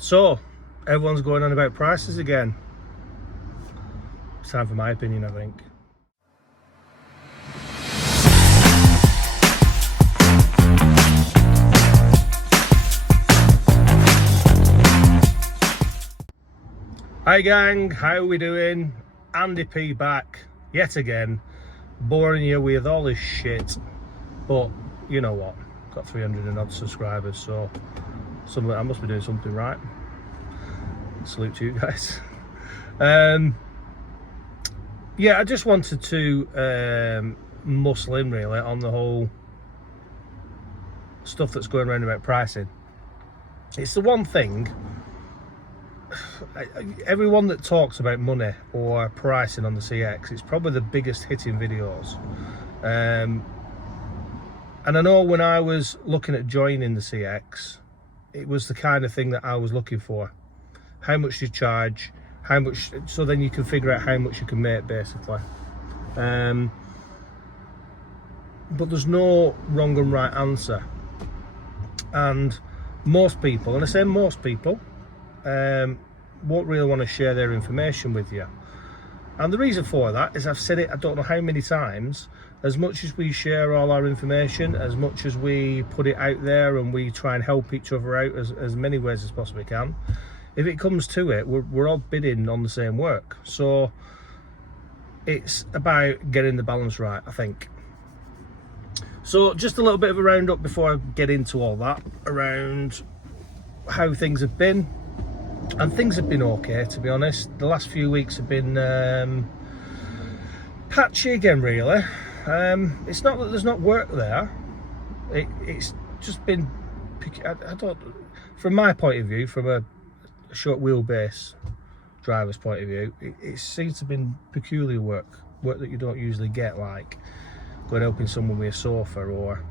So, everyone's going on about prices again. It's time for my opinion, I think. Hi gang, how are we doing? Andy P back, yet again, boring you with all this shit. But, you know what, got 300 and odd subscribers, so I must be doing something right. Salute to you guys. Yeah, I just wanted to muscle in really on the whole stuff that's going around about pricing. It's the one thing, everyone that talks about money or pricing on the CX, it's probably the biggest hitting videos. And I know when I was looking at joining the CX, it was the kind of thing that I was looking for. How much you charge, how much, so then you can figure out how much you can make basically. But there's no wrong and right answer. And most people, and I say most people, won't really want to share their information with you. And the reason for that is, I've said it I don't know how many times, as much as we share all our information, as much as we put it out there and we try and help each other out as many ways as possibly can, if it comes to it, we're all bidding on the same work. So it's about getting the balance right, I think. So just a little bit of a roundup before I get into all that, around how things have been. And things have been okay, to be honest. The last few weeks have been patchy again, really. It's not that there's not work there. It's just been, I don't, from my point of view, from a short wheelbase driver's point of view, it seems to have been peculiar work that you don't usually get, like going helping someone with a sofa, or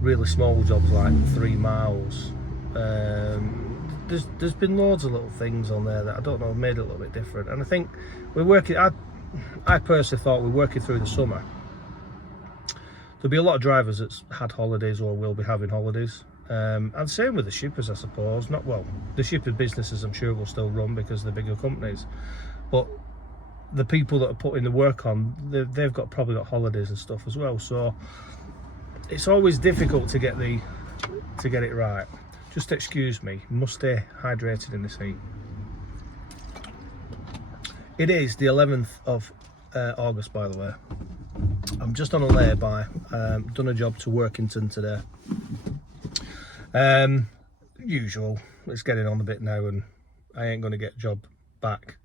really small jobs like 3 miles. There's been loads of little things on there that I don't know have made it a little bit different. And I think we're working, I personally thought we're working through the summer. There'll be a lot of drivers that's had holidays or will be having holidays. And same with the shippers, I suppose. Not well, the shipper businesses I'm sure will still run because they're bigger companies. But the people that are putting the work on, they've probably got holidays and stuff as well. So it's always difficult to get it right. Just excuse me, must stay hydrated in this heat. It is the 11th of August, by the way. I'm just on a lay-by. Done a job to Workington today. Usual, it's getting on a bit now and I ain't going to get a job back.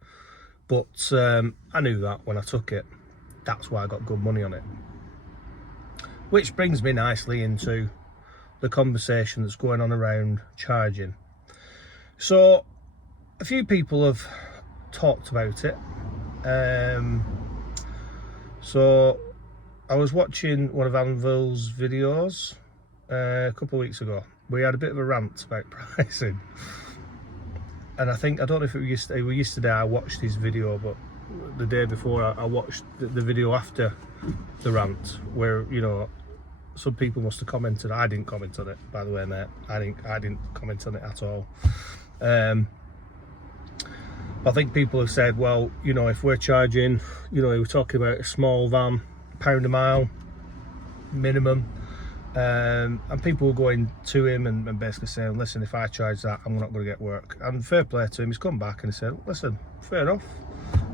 But I knew that when I took it. That's why I got good money on it. Which brings me nicely into the conversation that's going on around charging. So a few people have talked about it. So I was watching one of Anvil's videos a couple of weeks ago. We had a bit of a rant about pricing, and I don't know if it was yesterday I watched his video, but the day before I watched the video after the rant, where, you know, some people must have commented. I didn't comment on it, by the way, mate. I didn't comment on it at all. I think people have said, well, you know, if we're charging, you know, we're talking about a small van, £1 a mile minimum, and people were going to him and basically saying, listen, if I charge that, I'm not going to get work. And fair play to him, he's come back and he said, listen, fair enough,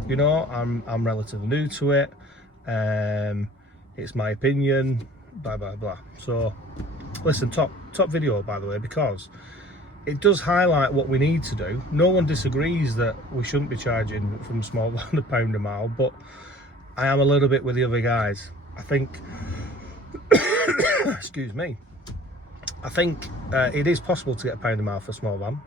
you know, I'm relatively new to it, it's my opinion, blah blah blah. So listen, top video, by the way, because it does highlight what we need to do. No one disagrees that we shouldn't be charging from small van £1 a mile, but I am a little bit with the other guys. I think excuse me, I think it is possible to get £1 a mile for a small van,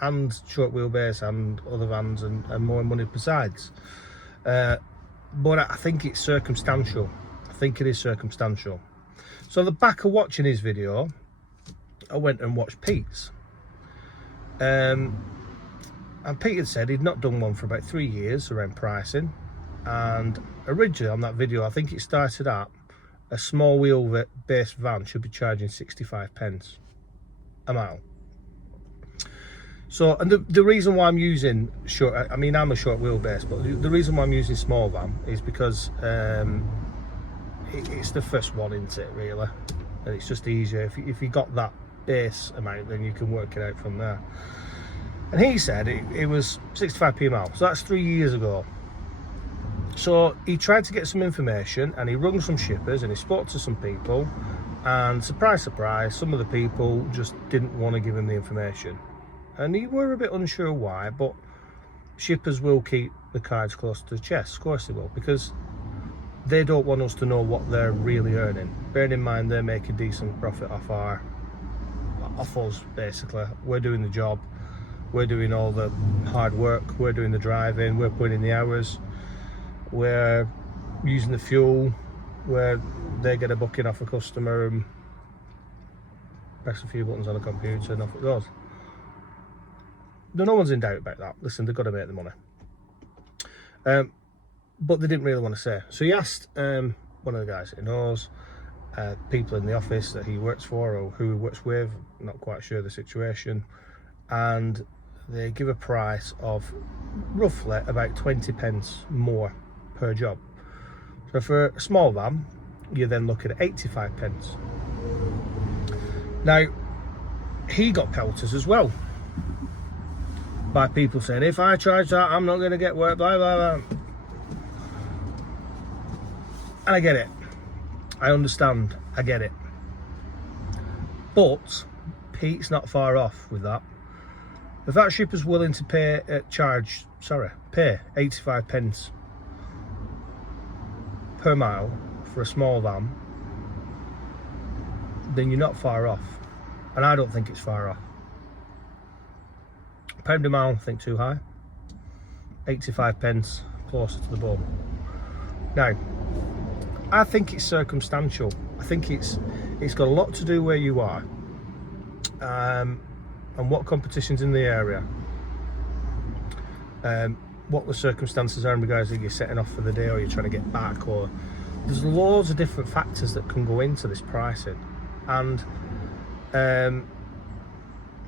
and short wheelbase and other vans, and more money besides, but I think it's circumstantial. I think it is circumstantial. So on the back of watching his video, I went and watched Pete's, and Pete had said he'd not done one for about 3 years around pricing. And originally on that video, I think it started at a small wheelbase van should be charging 65 pence. a mile. So, and the reason why I'm using short, I mean, I'm a short wheelbase, but the reason why I'm using small van is because it's the first one, isn't it, really? And it's just easier. If you got that base amount, then you can work it out from there. And he said it was 65p a mile, so that's 3 years ago. So he tried to get some information, and he rung some shippers, and he spoke to some people, and surprise, surprise, some of the people just didn't want to give him the information. And he were a bit unsure why, but shippers will keep the cards close to the chest. Of course they will, because they don't want us to know what they're really earning. Bearing in mind they make a decent profit off us, basically. We're doing the job, we're doing all the hard work, we're doing the driving, we're putting in the hours, we're using the fuel, where they get a booking off a customer and press a few buttons on a computer and off it goes. No one's in doubt about that. Listen, they've got to make the money. But they didn't really want to say. So he asked one of the guys that he knows, people in the office that he works for or who he works with, not quite sure the situation, and they give a price of roughly about 20 pence more per job. So for a small van, you're then looking at 85 pence. Now, he got pelters as well by people saying, if I charge that, I'm not going to get work, blah, blah, blah. And I get it. I understand. I get it. But Pete's not far off with that. If that shipper's willing to pay 85 pence per mile for a small van, then you're not far off. And I don't think it's far off. £1 a mile, I think too high. 85 pence closer to the bone. Now, I think it's circumstantial. I think it's got a lot to do where you are, and what competition's in the area, what the circumstances are in regards to you're setting off for the day or you're trying to get back, or there's loads of different factors that can go into this pricing, and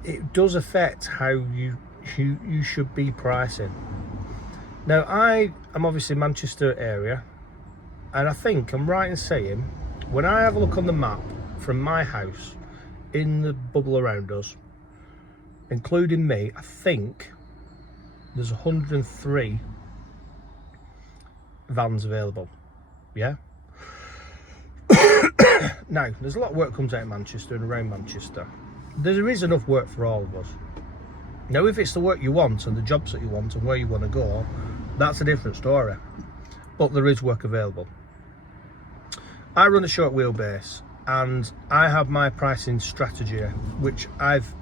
it does affect how you should be pricing. Now, I am obviously Manchester area, and I think I'm right in saying, when I have a look on the map from my house in the bubble around us, including me, I think there's 103 vans available. Yeah. Now, there's a lot of work comes out of Manchester and around Manchester. There is enough work for all of us. Now, if it's the work you want and the jobs that you want and where you want to go, that's a different story. But there is work available. I run a short wheelbase, and I have my pricing strategy, which I've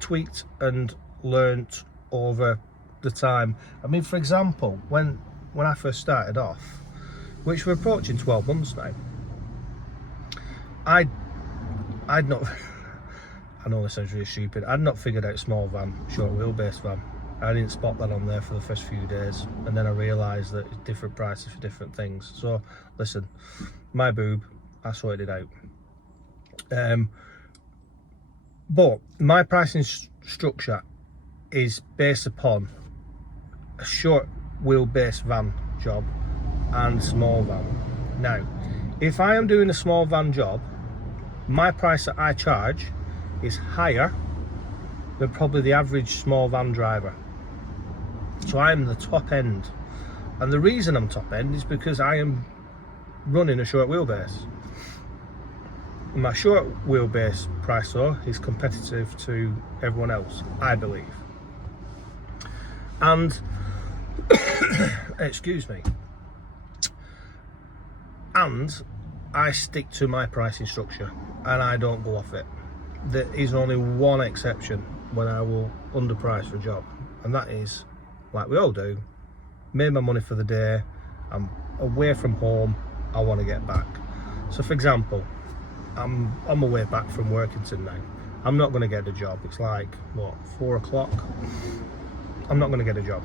tweaked and learnt over the time. I mean, for example, when I first started off, which we're approaching 12 months now, I'd not, I know this sounds really stupid, I'd not figured out small van, short wheelbase van. I didn't spot that on there for the first few days, and then I realised that it's different prices for different things. So listen, my boob, I sorted it out. But my pricing structure is based upon a short wheelbase van job and small van. Now, if I am doing a small van job, my price that I charge is higher than probably the average small van driver. So I'm the top end, and the reason I'm top end is because I am running a short wheelbase. My short wheelbase price though is competitive to everyone else, I believe. And excuse me, and I stick to my pricing structure and I don't go off it. There is only one exception when I will underprice for a job, and that is, like we all do, made my money for the day, I'm away from home, I want to get back. So for example, I'm on my way back from Workington now. I'm not going to get a job. It's like, what, 4 o'clock? I'm not going to get a job.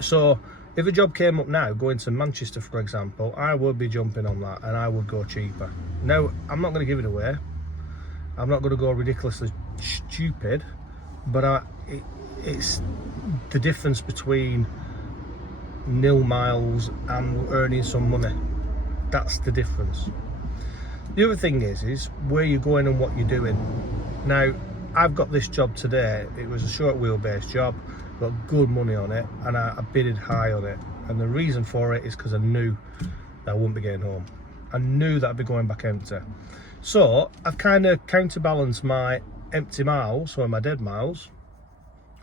So if a job came up now, going to Manchester for example, I would be jumping on that and I would go cheaper. Now, I'm not going to give it away. I'm not going to go ridiculously stupid, but it's the difference between nil miles and earning some money. That's the difference. The other thing is where you're going and what you're doing. Now, I've got this job today. It was a short wheelbase job, got good money on it, and I bidded high on it. And the reason for it is because I knew that I wouldn't be getting home. I knew that I'd be going back empty. So I've kind of counterbalanced my empty miles, or my dead miles,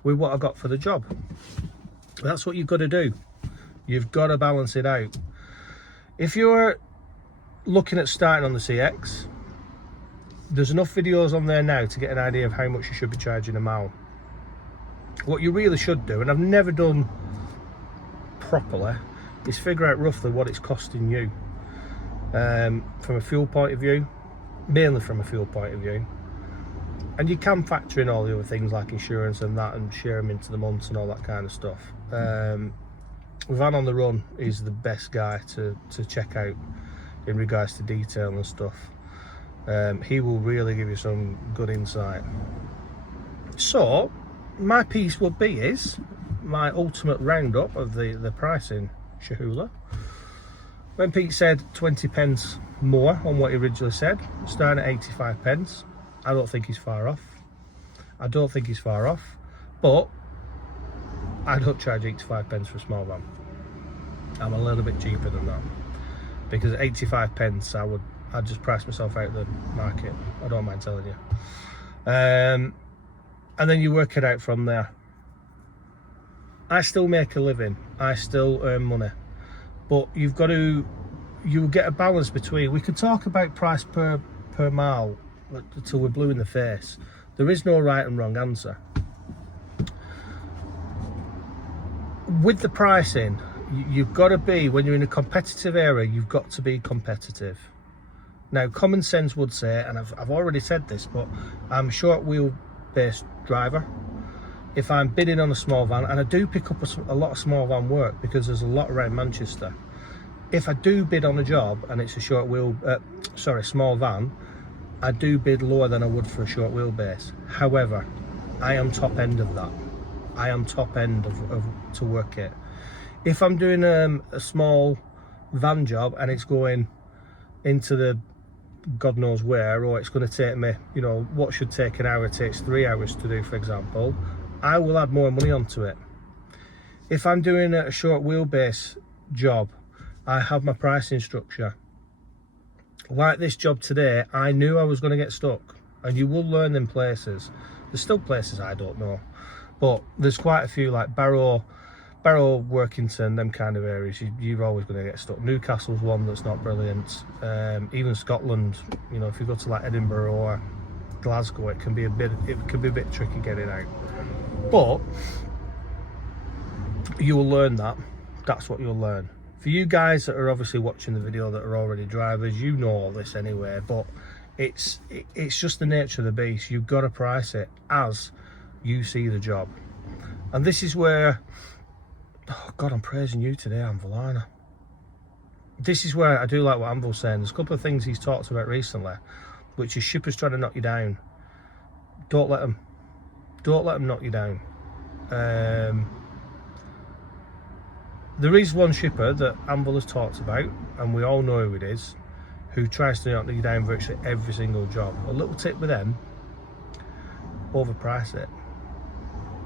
with what I got for the job. That's what you've got to do. You've got to balance it out. If you're looking at starting on the CX, there's enough videos on there now to get an idea of how much you should be charging a mile. What you really should do, and I've never done properly, is figure out roughly what it's costing you from a fuel point of view, mainly from a fuel point of view. And you can factor in all the other things like insurance and that, and share them into the months and all that kind of stuff. Van on the Run is the best guy to check out in regards to detail and stuff. He will really give you some good insight. So my piece would be is my ultimate roundup of the pricing Shahula. When Pete said 20 pence more on what he originally said, starting at 85 pence, I don't think he's far off. I don't think he's far off, but I don't charge 85 pence for a small van. I'm a little bit cheaper than that, because at 85 pence I'd just price myself out of the market. I don't mind telling you. And then you work it out from there. I still make a living, I still earn money, but you'll get a balance between. We could talk about price per mile till we're blue in the face. There is no right and wrong answer. With the pricing, you've got to be, when you're in a competitive area, you've got to be competitive. Now, common sense would say, and I've already said this, but I'm a short wheelbase driver. If I'm bidding on a small van, and I do pick up a lot of small van work because there's a lot around Manchester. If I do bid on a job and it's a small van, I do bid lower than I would for a short wheelbase. However, I am top end of that. I am top end of to work it. If I'm doing a small van job and it's going into the God knows where, or it's going to take me, what should take an hour takes 3 hours to do, for example, I will add more money onto it. If I'm doing a short wheelbase job, I have my pricing structure. Like this job today, I knew I was going to get stuck, and you will learn them places. There's still places I don't know, but there's quite a few, like Barrow, Workington, them kind of areas. You're always going to get stuck. Newcastle's one that's not brilliant. Even Scotland, if you go to like Edinburgh or Glasgow, it can be a bit tricky getting out. But you will learn that. That's what you'll learn. For you guys that are obviously watching the video that are already drivers, you know all this anyway, but it's just the nature of the beast. You've got to price it as you see the job. And this is where, oh God, I'm praising you today, Anvil, aren't I? This is where I do like what Anvil's saying. There's a couple of things he's talked about recently, which is shippers trying to knock you down. Don't let them knock you down. There is one shipper that Anvil has talked about, and we all know who it is, who tries to knock you down virtually every single job. A little tip with them: overprice it.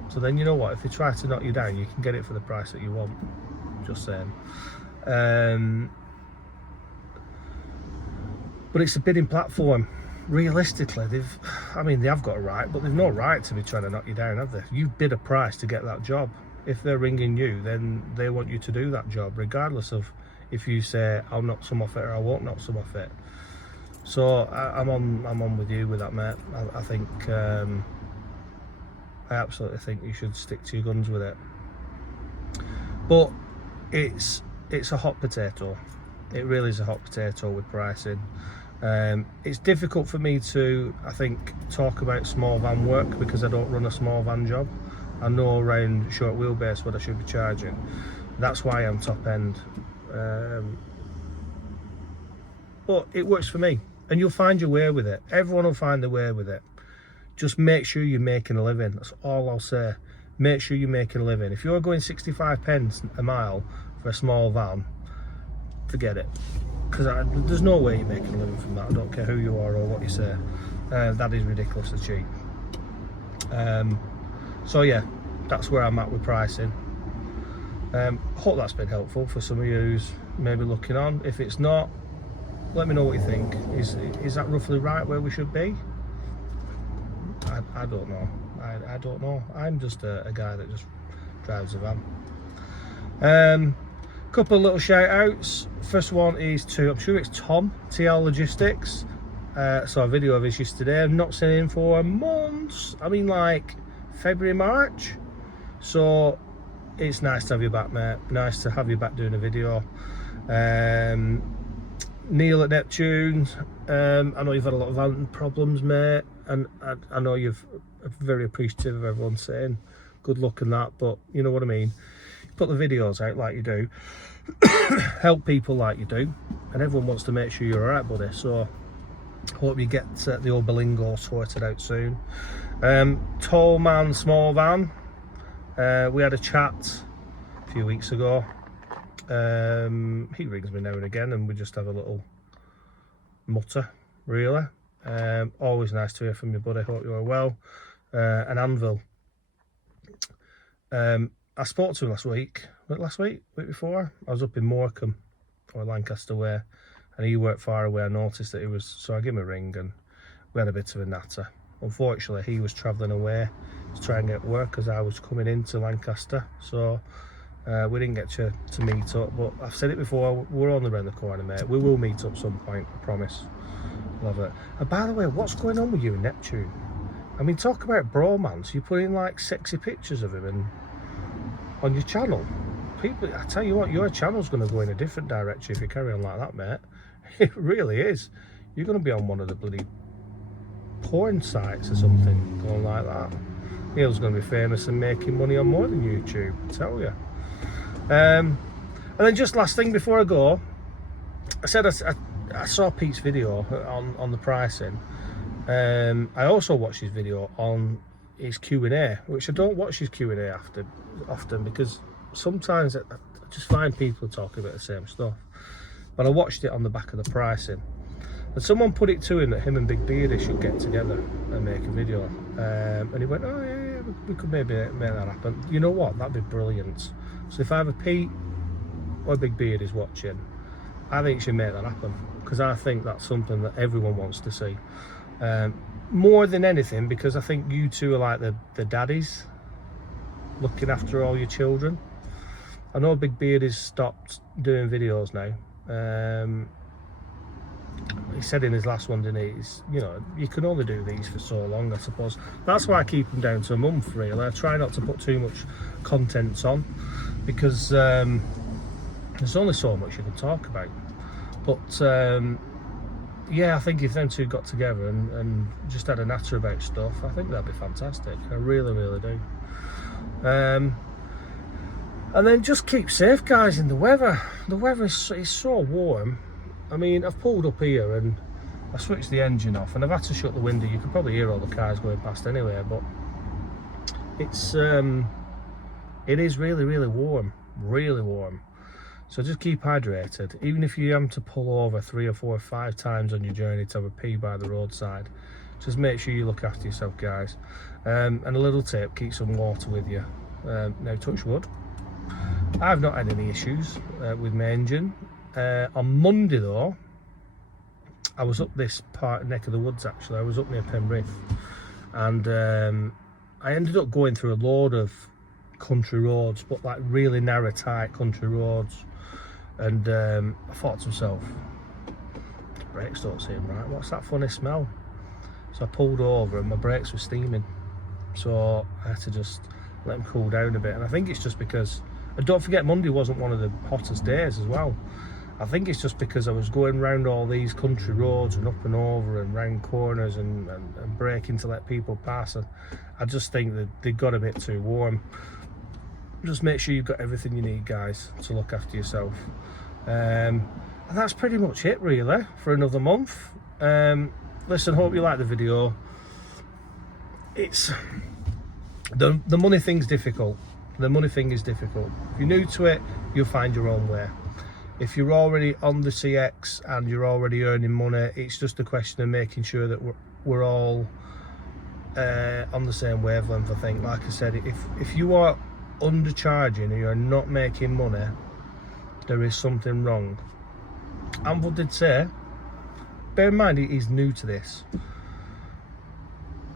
So then, you know what, if they try to knock you down, you can get it for the price that you want. Just saying. But it's a bidding platform. Realistically, they have got a right, but they've no right to be trying to knock you down, have they? You bid a price to get that job. If they're ringing you, then they want you to do that job, regardless of if you say I'll knock some off it or I won't knock some off it. So I'm on with you with that, mate. I think I absolutely think you should stick to your guns with it. But it's a hot potato. It really is a hot potato with pricing. It's difficult for me to, I think, talk about small van work because I don't run a small van job. I know around short wheelbase what I should be charging. That's why I'm top end. But it works for me. and you'll find your way with it. Everyone will find their way with it. Just make sure you're making a living. That's all I'll say. Make sure you're making a living. If you're going 65 pence a mile for a small van, forget it. Because there's no way you're making a living from that. I don't care who you are or what you say. That is ridiculously cheap. So yeah, that's where I'm at with pricing. Hope that's been helpful for some of you who's maybe looking on. If it's not, let me know what you think. Is that roughly right where we should be? I don't know. I don't know. I'm just a guy that just drives a van. Couple of little shout outs. First one is to, I'm sure it's Tom, TL Logistics. Saw a video of his yesterday. I've not seen him for months. I mean, like February, March. So it's nice to have you back, mate. Nice to have you back doing a video. Neil at Neptune. I know you've had a lot of van problems, mate, and I know you've very appreciative of everyone saying good luck and that, but you know what I mean. Put the videos out like you do, help people like you do, and everyone wants to make sure you're alright, buddy. So hope you get the old bilingual sorted out soon. Tall man, small van. We had a chat a few weeks ago. He rings me now and again, and we just have a little mutter, really. Always nice to hear from you, buddy. Hope you're well. And Anvil. I spoke to him week before. I was up in Morecambe or Lancaster way, and he worked far away. I noticed that he was, so I gave him a ring and we had a bit of a natter. Unfortunately, he was travelling away to try and get work as I was coming into Lancaster, so we didn't get to meet up. But I've said it before, we're on the round the corner, mate. We will meet up some point, I promise. Love it. And by the way, what's going on with you and Neptune? I mean, talk about bromance. You're putting like sexy pictures of him and on your channel. People, I tell you what, your channel's going to go in a different direction if you carry on like that, mate. It really is. You're going to be on one of the bloody porn sites or something, going like that. Neil's going to be famous and making money on more than YouTube, I tell you. And then just last thing before I go, I said I saw Pete's video on the pricing. I also watched his video on his Q&A, which I don't watch his Q&A often because sometimes I just find people talking about the same stuff. But I watched it on the back of the pricing, and someone put it to him that him and Big Beardy should get together and make a video. And he went, oh yeah, we could maybe make that happen. You know what? That'd be brilliant. So if either Pete or Big Beard is watching, I think you should make that happen, because I think that's something that everyone wants to see. More than anything, because I think you two are like the daddies looking after all your children. I know Big Beard has stopped doing videos now. He said in his last one, didn't he? You know, you can only do these for so long, I suppose. That's why I keep them down to a month, really. I try not to put too much content on, because there's only so much you can talk about. But yeah, I think if them two got together and just had a natter about stuff, I think that'd be fantastic. I really, really do. And then just keep safe, guys, in the weather. The weather is so warm. I mean, I've pulled up here and I switched the engine off and I've had to shut the window. You can probably hear all the cars going past anyway, but it is really, really warm, really warm. So just keep hydrated. Even if you have to pull over 3 or 4 or 5 times on your journey to have a pee by the roadside, just make sure you look after yourself, guys. And a little tip, keep some water with you. Now, touch wood, I've not had any issues with my engine. On Monday though, I was up this neck of the woods actually. I was up near Penrith, and I ended up going through a load of country roads, but like really narrow, tight country roads. And I thought to myself, the brakes don't seem right. What's that funny smell? So I pulled over and my brakes were steaming. So I had to just let them cool down a bit. And I think it's just because, and don't forget, Monday wasn't one of the hottest days as well. I think it's just because I was going round all these country roads and up and over and round corners and braking to let people pass. And I just think that they got a bit too warm. Just make sure you've got everything you need, guys, to look after yourself. And that's pretty much it, really, for another month. Listen, hope you like the video. It's the money thing's difficult. The money thing is difficult. If you're new to it, you'll find your own way. If you're already on the CX and you're already earning money, it's just a question of making sure that we're all on the same wavelength. I think, like I said, if you are undercharging and you're not making money, there is something wrong. Anvil did say, bear in mind he's new to this,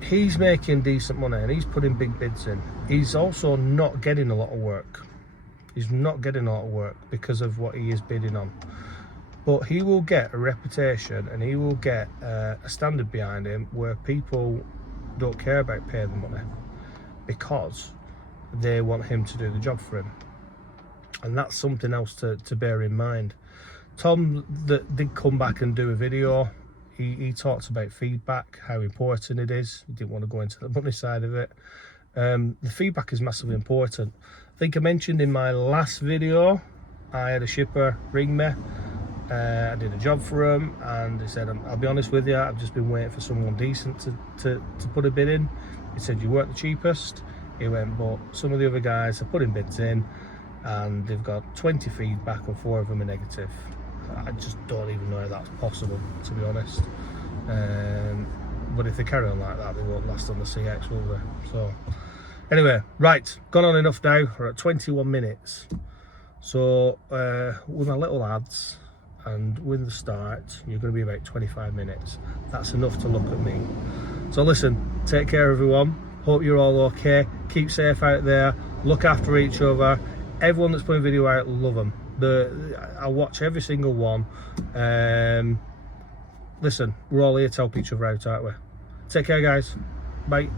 he's making decent money and he's putting big bids in. He's also not getting a lot of work. He's not getting a lot of work because of what he is bidding on. But he will get a reputation and he will get a standard behind him where people don't care about paying the money because they want him to do the job for him. And that's something else to bear in mind. Tom that did come back and do a video, he talks about feedback, how important it is. He didn't want to go into the money side of it. The feedback is massively important. I think I mentioned in my last video, I had a shipper ring me. I did a job for him and he said, I'll be honest with you, I've just been waiting for someone decent to put a bid in. He said, you weren't the cheapest. He went, but some of the other guys are putting bids in and they've got 20 feedback and 4 of them are negative. I just don't even know how that's possible, to be honest. But if they carry on like that, they won't last on the CX, will they? So anyway, right, gone on enough now. We're at 21 minutes. So with my little ads and with the start, you're going to be about 25 minutes. That's enough to look at me. So listen, take care everyone. Hope you're all okay. Keep safe out there. Look after each other. Everyone that's putting video out, love them. I watch every single one. Listen, we're all here to help each other out, aren't we? Take care, guys. Bye.